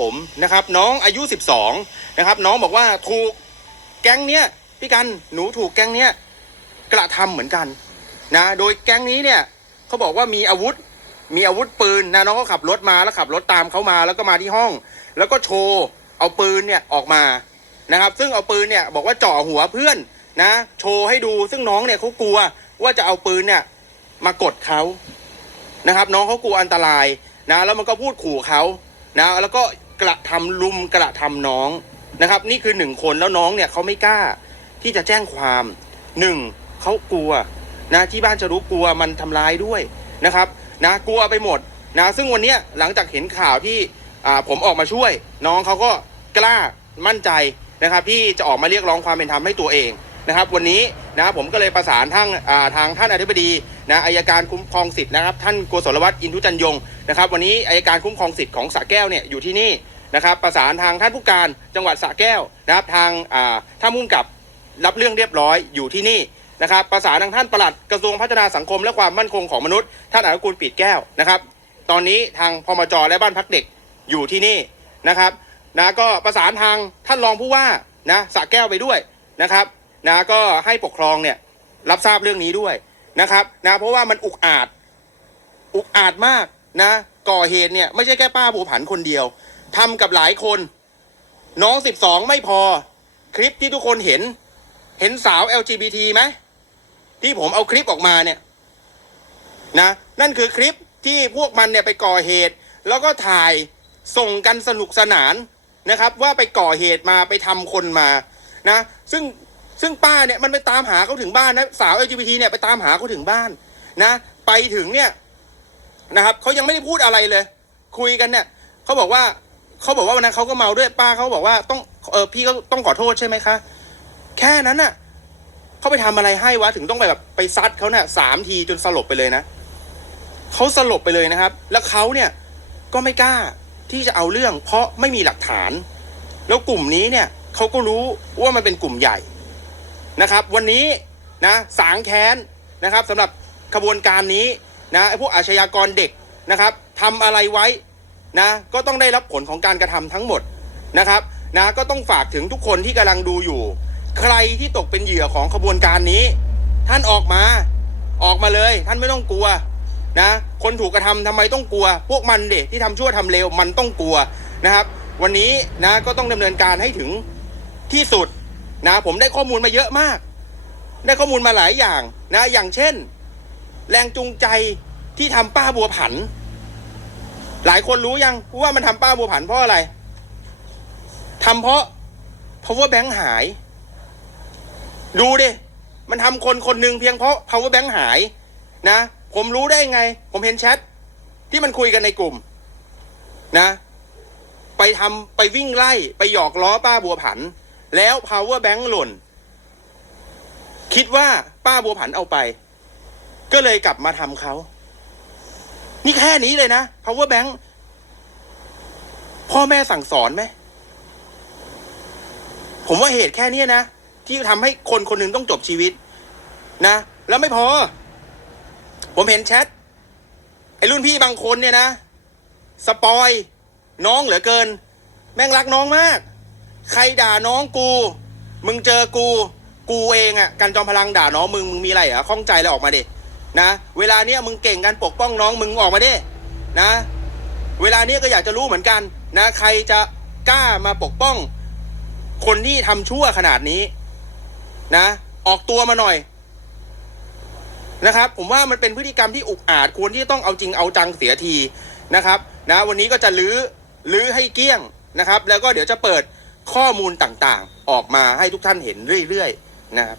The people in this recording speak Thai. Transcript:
ผมนะครับน้องอายุ 12นะครับน้องบอกว่าถูกแก๊งเนี้ยพี่กันหนูถูกแก๊งเนี้ยกระทำเหมือนกันนะโดยแก๊งนี้เนี่ยเขาบอกว่ามีอาวุธมีอาวุธปืนนะน้องก็ขับรถมาแล้วขับรถตามเขามาแล้วก็มาที่ห้อง แล้วก็โชว์เอาปืนเนี่ยออกมานะครับ ซึ่งเอาปืนเนี่ยบอกว่าจ่อหัวเพื่อนนะ โชว์ให้ดูซึ่งน้องเนี่ยเขากลัวว่าจะเอาปืนเนี่ยมากดเขานะครับ น้องเขากลัวอันตรายนะ แล้วมันก็พูดขู่เขานะ แล้วก็ กระทำลุมกระทำน้องนะครับ นี่คือหนึ่งคนแล้วน้องเนี่ยเขาไม่กล้าที่จะแจ้งความหนึ่งเขากลัวนะที่บ้านจะรู้กลัวมันทำร้ายด้วยนะครับนะกลัวไปหมดนะซึ่งวันเนี้ยหลังจากเห็นข่าวที่ผมออกมาช่วย น้องเขาก็กล้ามั่นใจนะครับที่จะออกมาเรียกร้องความเป็นธรรมให้ตัวเองนะครับ วันนี้นะผมก็เลยประสานทางทางท่านอธิบดี นะอายการคุ้มครองสิทธิ์นะครับท่านโกศลวัฒน์อินทุจันยงนะครับวันนี้อายการคุ้มครองสิทธิ์ของสระแก้วเนี่ยอยู่ที่นี่นะครับประสานทางท่านผู้การจังหวัดสระแก้วนะครับทางอ่าท่านมุ่งกับรับเรื่องเรียบร้อยอยู่ที่นี่นะครับประสานทางท่านปลัดกระทรวงพัฒนาสังคมและความมั่นคงของมนุษย์ท่านอนุกูลปีดแก้วนะครับตอนนี้ทางพมจและบ้านพักเด็กอยู่ที่นี่นะครับนะก็ประสานทางท่านรองผู้ว่านะสระแก้วไปด้วยนะครับนะก็ให้ปกครองเนี่ยรับทราบเรื่องนี้ด้วย นะครับนะเพราะว่ามันอุกอาจ อุกอาจมากนะ ก่อเหตุเนี่ย ไม่ใช่แค่ป้าบัวผันคนเดียวทำกับหลายคน น้องสิบสองไม่พอ คลิปที่ทุกคนเห็น เห็นสาว LGBT ไหมที่ผมเอาคลิปออกมาเนี่ย นะ นั่นคือคลิปที่พวกมันเนี่ยไปก่อเหตุ แล้วก็ถ่ายส่งกันสนุกสนานนะครับ ว่าไปก่อเหตุมาไปทำคนมานะ ซึ่ง ซึ่งป้าเนี่ยมันไปตามหาเขาถึงบ้านนะสาว LGBT เนี่ยไปตามหาเขาถึงบ้านนะ ไปถึงเนี่ยนะครับเขายังไม่ได้พูดอะไรเลย คุยกันเนี่ยเขาบอกว่าเขาบอกว่าวันนั้นเขาก็เมาด้วยป้าเขาบอกว่าต้องเออพี่ก็ต้องขอโทษใช่ไหมคะแค่นั้นน่ะเขาไปทำอะไรให้วะถึงต้องไปแบบไปซัดเขาเนี่ยสามทีจนสลบไปเลยนะเขาสลบไปเลยนะครับ แล้วเขาเนี่ยก็ไม่กล้าที่จะเอาเรื่อง เพราะไม่มีหลักฐาน แล้วกลุ่มนี้เนี่ยเขาก็รู้ว่ามันเป็นกลุ่มใหญ่ นะครับวันนี้นะสางแค้นนะครับสำหรับขบวนการนี้นะไอ้พวกอาชญากรเด็กนะครับทำอะไรไว้นะก็ต้องได้รับผลของการกระทำทั้งหมดนะครับนะก็ต้องฝากถึงทุกคนที่กำลังดูอยู่ ใครที่ตกเป็นเหยื่อของขบวนการนี้ ท่านออกมาออกมาเลย ท่านไม่ต้องกลัวนะคนถูกกระทำทำไมต้องกลัว พวกมันเด็กที่ทำชั่วทำเลวมันต้องกลัวนะครับ วันนี้นะก็ต้องดำเนินการให้ถึงที่สุด นะผมได้ข้อมูลมาเยอะมาก ได้ข้อมูลมาหลายอย่างนะอย่างเช่น แรงจูงใจที่ทำป้าบัวผัน หลายคนรู้ยังว่ามันทำป้าบัวผันเพราะอะไรทำเพราะ power bank หาย ดูดิมันทำคนคนหนึ่งเพียงเพราะ power bank หายนะ ผมรู้ได้ไง ผมเห็นแชทที่มันคุยกันในกลุ่มนะ ไปทำไปวิ่งไล่ ไปหยอกล้อป้าบัวผัน แล้ว power bank หล่น คิดว่าป้าบัวผันเอาไป ก็เลยกลับมาทำเขา นี่แค่นี้เลยนะ power bank พ่อแม่สั่งสอนไหม ผมว่าเหตุแค่นี้นะ ที่ทำให้คนคนหนึ่งต้องจบชีวิต นะ แล้วไม่พอ ผมเห็นแชทไอ้รุ่นพี่บางคนเนี่ยนะ สปอย น้องเหลือเกิน แม่งรักน้องมาก ใครด่าน้องกู มึงเจอกู กูเองอะ่ะกันจอมพลังด่าน้องมึงมึงมีอะไรเหรอข้องใจแล้วออกมาดินะ เวลาเนี้ยมึงเก่งกันปกป้องน้องมึงออกมาดินะ เวลาเนี้ยก็อยากจะรู้เหมือนกันนะ ใครจะกล้ามาปกป้อง คนที่ทำชั่วขนาดนี้ นะ ออกตัวมาหน่อยนะครับ ผมว่ามันเป็นพฤติกรรมที่อุกอาจควรที่ต้องเอาจริงเอาจังเสียทีนะครับ นะ วันนี้ก็จะลื้อลื้อให้เกี้ยงนะครับ แล้วก็เดี๋ยวจะเปิด ข้อมูลต่างๆ ออกมาให้ทุกท่านเห็นเรื่อยๆนะครับ